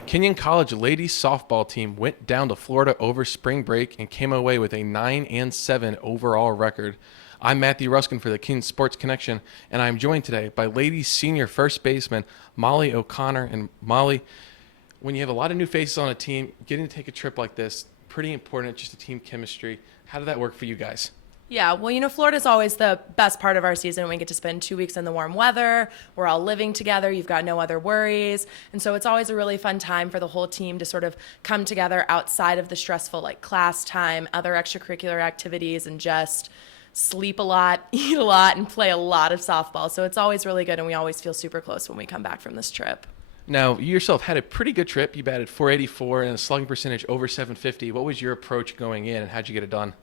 The Kenyon College ladies softball team went down to Florida over spring break and came away with a 9-7 overall record. I'm Matthew Ruskin for the Kenyon Sports Connection, and I'm joined today by ladies senior first baseman Molly O'Connor. And Molly, when you have a lot of new faces on a team, getting to take a trip like this, pretty important, just the team chemistry. How did that work for you guys? Yeah, well, Florida's always the best part of our season. We get to spend 2 weeks in the warm weather. We're all living together. You've got no other worries. And so it's always a really fun time for the whole team to sort of come together outside of the stressful, class time, other extracurricular activities, and just sleep a lot, eat a lot, and play a lot of softball. So it's always really good, and we always feel super close when we come back from this trip. Now, you yourself had a pretty good trip. You batted .484 and a slugging percentage over .750. What was your approach going in, and how'd you get it done?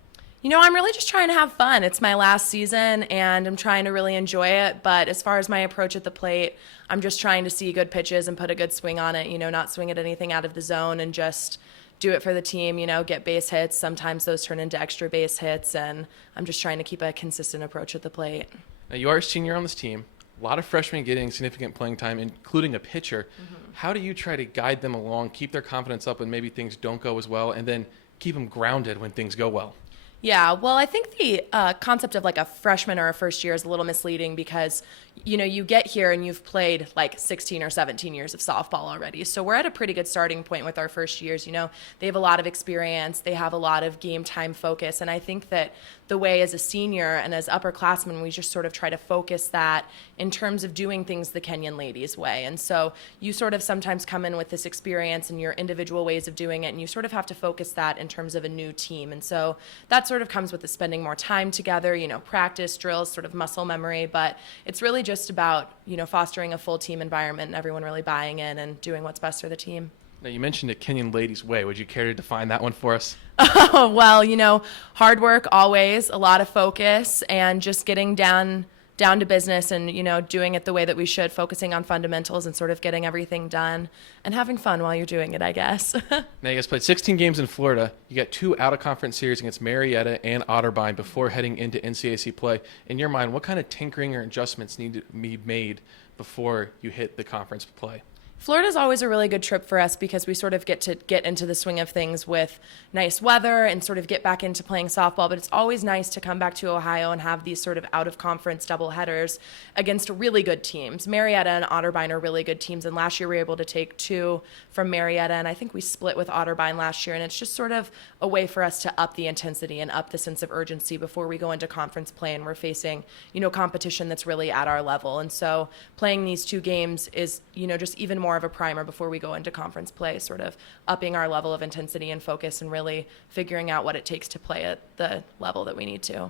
I'm really just trying to have fun. It's my last season, and I'm trying to really enjoy it. But as far as my approach at the plate, I'm just trying to see good pitches and put a good swing on it, not swing at anything out of the zone and just do it for the team, get base hits. Sometimes those turn into extra base hits, and I'm just trying to keep a consistent approach at the plate. Now, you are a senior on this team. A lot of freshmen getting significant playing time, including a pitcher. Mm-hmm. How do you try to guide them along, keep their confidence up when maybe things don't go as well, and then keep them grounded when things go well? Yeah, well, I think the concept of a freshman or a first year is a little misleading because, you get here and you've played 16 or 17 years of softball already. So we're at a pretty good starting point with our first years. They have a lot of experience. They have a lot of game time focus. And I think that the way as a senior and as upperclassmen, we just sort of try to focus that in terms of doing things the Kenyon ladies way. And so you sort of sometimes come in with this experience and your individual ways of doing it, and you sort of have to focus that in terms of a new team. And so that sort of comes with the spending more time together, practice, drills, sort of muscle memory. But it's really just about, fostering a full team environment and everyone really buying in and doing what's best for the team. Now, you mentioned the Kenyon ladies way. Would you care to define that one for us? Oh, well, hard work always, a lot of focus, and just getting down to business and, doing it the way that we should, focusing on fundamentals and sort of getting everything done and having fun while you're doing it, I guess. Now, you guys played 16 games in Florida. You got 2 out-of-conference series against Marietta and Otterbein before heading into NCAC play. In your mind, what kind of tinkering or adjustments need to be made before you hit the conference play? Florida's always a really good trip for us because we sort of get to get into the swing of things with nice weather and sort of get back into playing softball. But it's always nice to come back to Ohio and have these sort of out-of-conference doubleheaders against really good teams. Marietta and Otterbein are really good teams, and last year we were able to take 2 from Marietta, and I think we split with Otterbein last year. And it's just sort of a way for us to up the intensity and up the sense of urgency before we go into conference play and we're facing, competition that's really at our level. And so playing these 2 games is, just even more of a primer before we go into conference play, sort of upping our level of intensity and focus and really figuring out what it takes to play at the level that we need to.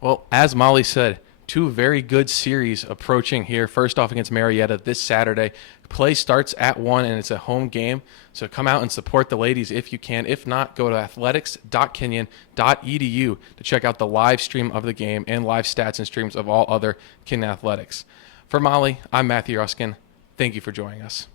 Well, as Molly said, 2 very good series approaching here. First off against Marietta this Saturday. Play starts at 1, and it's a home game. So come out and support the ladies if you can. If not, go to athletics.kenyon.edu to check out the live stream of the game and live stats and streams of all other Kenyon athletics. For Molly, I'm Matthew Ruskin. Thank you for joining us.